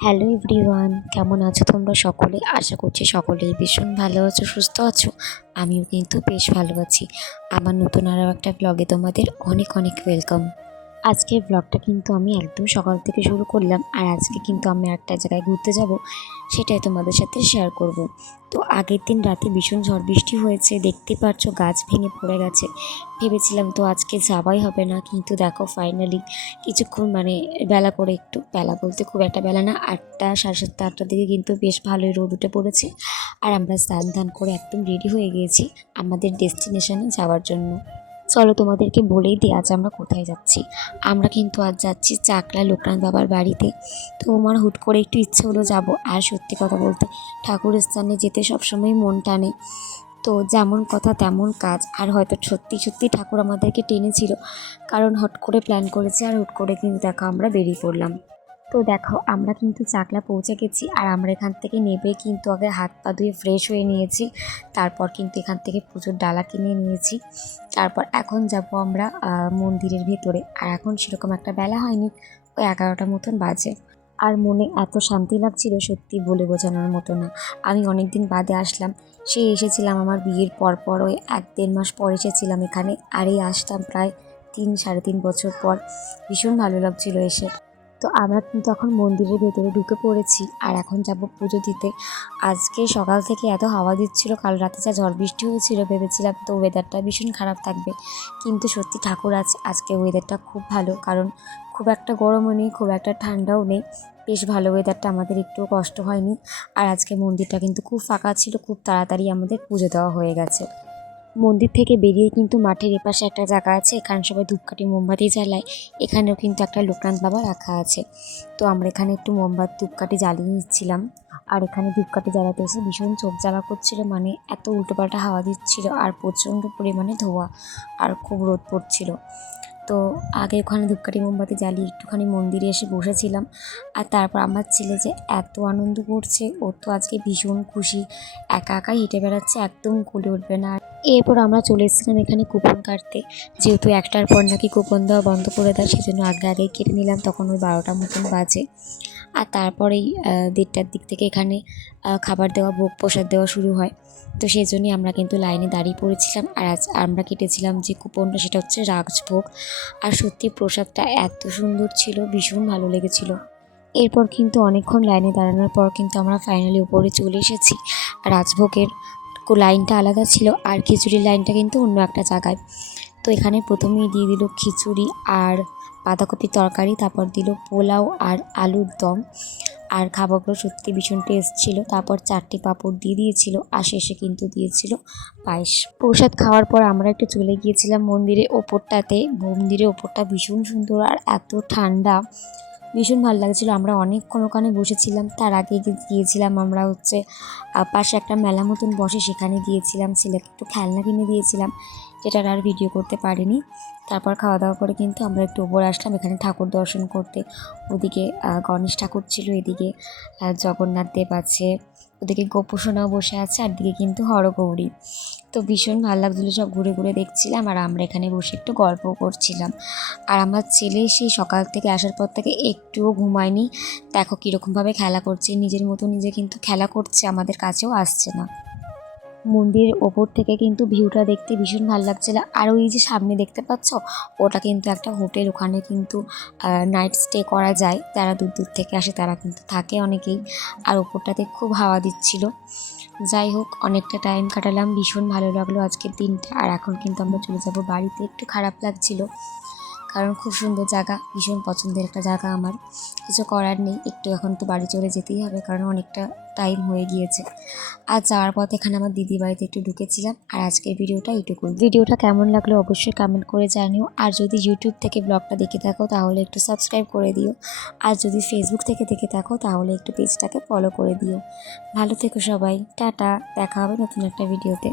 Hello everyone, কেমন আছো তোমরা সকলে? আশা করছি সকলেই ভীষণ ভালো আছো, সুস্থ আছো। আমিও কিন্তু বেশ ভালো আছি। আমার নতুন আরও একটা ব্লগে তোমাদের অনেক অনেক ওয়েলকাম। আজকের ব্লগটা কিন্তু আমি একদম সকাল থেকে শুরু করলাম, আর আজকে কিন্তু আমি একটা জায়গায় ঘুরতে যাব, সেটাই তোমাদের সাথে শেয়ার করব। তো আগের দিন রাতে ভীষণ ঝড় বৃষ্টি হয়েছে, দেখতে পাচ্ছ গাছ ভেঙে পড়ে গেছে। ভেবেছিলাম তো আজকে যাওয়াই হবে না, কিন্তু দেখো ফাইনালি কিছুক্ষণ বেলা করে, একটু বেলা বলতে খুব একটা বেলা না, 8টা 7:30 8টার দিকে কিন্তু বেশ ভালোই রোদ উঠে পড়েছে। আর আমরা স্নান ধান করে একদম রেডি হয়ে গিয়েছি আমাদের ডেস্টিনেশনে যাওয়ার জন্য। চলো তোমাদেরকে বলেই দিই আজ আমরা কোথায় যাচ্ছি। আমরা কিন্তু আজ যাচ্ছি চাকলা লোকনাথ বাবার বাড়িতে। তো আমার হুট করে একটু ইচ্ছে হলো যাব, আর সত্যি কথা বলতে ঠাকুরের স্থানে যেতে সবসময় মন টানে। তো যেমন কথা তেমন কাজ, আর হয়তো সত্যি সত্যি ঠাকুর আমাদেরকে টেনেছিল, কারণ হট করে প্ল্যান করেছি আর হুট করে কিন্তু দেখো আমরা বেরিয়ে পড়লাম। তো দেখো আমরা কিন্তু চাকলা পৌঁছে গেছি, আর আমরা এখান থেকে নেবে কিন্তু আগে হাত পা ধুয়ে ফ্রেশ হয়ে নিয়েছি। তারপর কিন্তু এখান থেকে পুজোর ডালা কিনে নিয়েছি। তারপর এখন যাব আমরা মন্দিরের ভেতরে, আর এখন সেরকম একটা বেলা হয়নি, ওই 11টার মতন বাজে। আর মনে এত শান্তি লাগছিল, সত্যি বলে বোঝানোর মতো না। আমি অনেক দিন বাদে আসলাম, সেই এসেছিলাম আমার বিয়ের পর ওই 1-1.5 মাস পর এসেছিলাম এখানে, আর এই আসতাম প্রায় 3-3.5 বছর পর। ভীষণ ভালো লাগছিল এসে। তো আমরা কিন্তু এখন মন্দিরের ভেতরে ঢুকে পড়েছি, আর এখন যাব পুজো দিতে। আজকে সকাল থেকে এত হাওয়া দিচ্ছিল, কাল রাতে যা ঝড় বৃষ্টি হয়েছিল, ভেবেছিলাম তো ওয়েদারটা ভীষণ খারাপ থাকবে, কিন্তু সত্যি ঠাকুর আছে আজকে ওয়েদারটা খুব ভালো, কারণ খুব একটা গরমও নেই, খুব একটা ঠান্ডাও নেই, বেশ ভালো ওয়েদারটা, আমাদের একটুও কষ্ট হয়নি। আর আজকে মন্দিরটা কিন্তু খুব ফাঁকা ছিল, খুব তাড়াতাড়ি আমাদের পুজো দেওয়া হয়ে গেছে। মন্দির থেকে বেরিয়ে কিন্তু মাঠের এপাশে একটা জায়গা আছে, এখানে সবাই ধূপকাঠি মোমবাতি জ্বালায়। এখানেও কিন্তু একটা লোকনাথ বাবা রাখা আছে। তো আমরা এখানে একটু মোমবাতি ধূপকাঠি জ্বালিয়ে নিচ্ছিলাম। আর এখানে ধূপকাঠি জ্বালাতে এসে ভীষণ চোখ জ্বালা করছিল, এত উল্টোপাল্টা হাওয়া দিচ্ছিল, আর প্রচণ্ড পরিমাণে ধোঁয়া, আর খুব রোদ পড়ছিল। তো আগে ওখানে ধূপকাঠি মোমবাতি জ্বালিয়ে একটুখানি মন্দিরে এসে বসেছিলাম। আর তারপর আমার ছেলে যে এত আনন্দ করছে, ওর তো আজকে ভীষণ খুশি, একা একা হেঁটে বেড়াচ্ছে, একদম কোলে উঠবে না। এরপর আমরা চলে এসেছিলাম এখানে কুপন কাটতে, যেহেতু 1টার পর নাকি কুপন দেওয়া বন্ধ করে দেয়, সেজন্য আগেই কেটে নিলাম, তখন ওই 12টার মতন বাজে। আর তারপরেই 1:30টার দিক থেকে এখানে খাবার দেওয়া, ভোগ প্রসাদ দেওয়া শুরু হয়। তো সেই জন্যই আমরা কিন্তু লাইনে দাঁড়িয়ে পড়েছিলাম, আর আজ আমরা কেটেছিলাম যে কুপনটা, সেটা হচ্ছে রাজভোগ। আর সত্যি প্রসাদটা এত সুন্দর ছিল, ভীষণ ভালো লেগেছিল। এরপর কিন্তু অনেকক্ষণ লাইনে দাঁড়ানোর পর কিন্তু আমরা ফাইনালি উপরে চলে এসেছি। রাজভোগের লাইনটা আলাদা ছিল, আর খিচুড়ির লাইনটা কিন্তু অন্য একটা জায়গায়। তো এখানে প্রথমেই দিয়ে দিল খিচুড়ি আর বাঁধাকপির তরকারি, তারপর দিল পোলাও আর আলুর দম। আর খাবারগুলো সত্যি ভীষণ টেস্ট ছিল। তারপর 4টে পাঁপড় দিয়ে দিয়েছিল, আর শেষে কিন্তু দিয়েছিল পায়েস। প্রসাদ খাওয়ার পর আমরা একটু চলে গিয়েছিলাম মন্দিরের ওপরটাতে। মন্দিরের ওপরটা ভীষণ সুন্দর, আর এত ঠান্ডা, ভীষণ ভালো লাগছিলো। আমরা অনেকক্ষণ ওখানে বসেছিলাম। তার আগে গিয়েছিলাম আমরা পাশে একটা মেলা মতন বসে, সেখানে গিয়েছিলাম, ছেলেকে একটু খেলনা কিনে দিয়েছিলাম, যেটার আর ভিডিও করতে পারিনি। তারপর খাওয়া দাওয়া করে কিন্তু আমরা একটু উপরে আসলাম এখানে ঠাকুর দর্শন করতে। ওদিকে গণেশ ঠাকুর ছিল, এদিকে জগন্নাথ দেব আছে, ওদিকে গোপুসোনাও বসে আছে, আর দিকে কিন্তু হরগৌরী। তো ভীষণ ভালো লাগছিলো, সব ঘুরে ঘুরে দেখছিলাম, আর আমরা এখানে বসে একটু গল্পও করছিলাম। আর আমার ছেলে সেই সকাল থেকে আসার পর থেকে একটুও ঘুমায়নি। দেখো কীরকমভাবে খেলা করছে, নিজের মতো নিজে কিন্তু খেলা করছে, আমাদের কাছেও আসছে না। মন্দিরের ওপর থেকে কিন্তু ভিউটা দেখতে ভীষণ ভালো লাগছিল। আর ওই যে সামনে দেখতে পাচ্ছ, ওটা কিন্তু একটা হোটেল, ওখানে কিন্তু নাইট স্টে করা যায়, যারা দূর দূর থেকে আসে তারা কিন্তু থাকে অনেকেই। আর ওপরটাতে খুব হাওয়া দিচ্ছিল। যাই হোক, অনেকটা টাইম কাটালাম, ভীষণ ভালো লাগলো আজকের দিনটা। আর এখন কিন্তু আমরা চলে যাব বাড়িতে। একটু খারাপ লাগছিল, কারণ খুব সুন্দর জায়গা, ভীষণ পছন্দের একটা জায়গা আমার। কিছু করার নেই, একটু এখন তো বাড়ি চলে যেতেই হবে, কারণ অনেকটা টাইম হয়ে গিয়েছে। আর যাওয়ার পথে এখানে আমার দিদি বাড়িতে একটু ঢুকেছিলাম। আর আজকের ভিডিওটা এইটুকু। ভিডিওটা কেমন লাগলো অবশ্যই কমেন্ট করে জানিও। আর যদি ইউটিউব থেকে ব্লগটা দেখে থাকো তাহলে একটু সাবস্ক্রাইব করে দিও। আর যদি ফেসবুক থেকে দেখে থাকো তাহলে একটু পেজটাকে ফলো করে দিও। ভালো থেকো সবাই, টাটা, দেখা হবে নতুন একটা ভিডিওতে।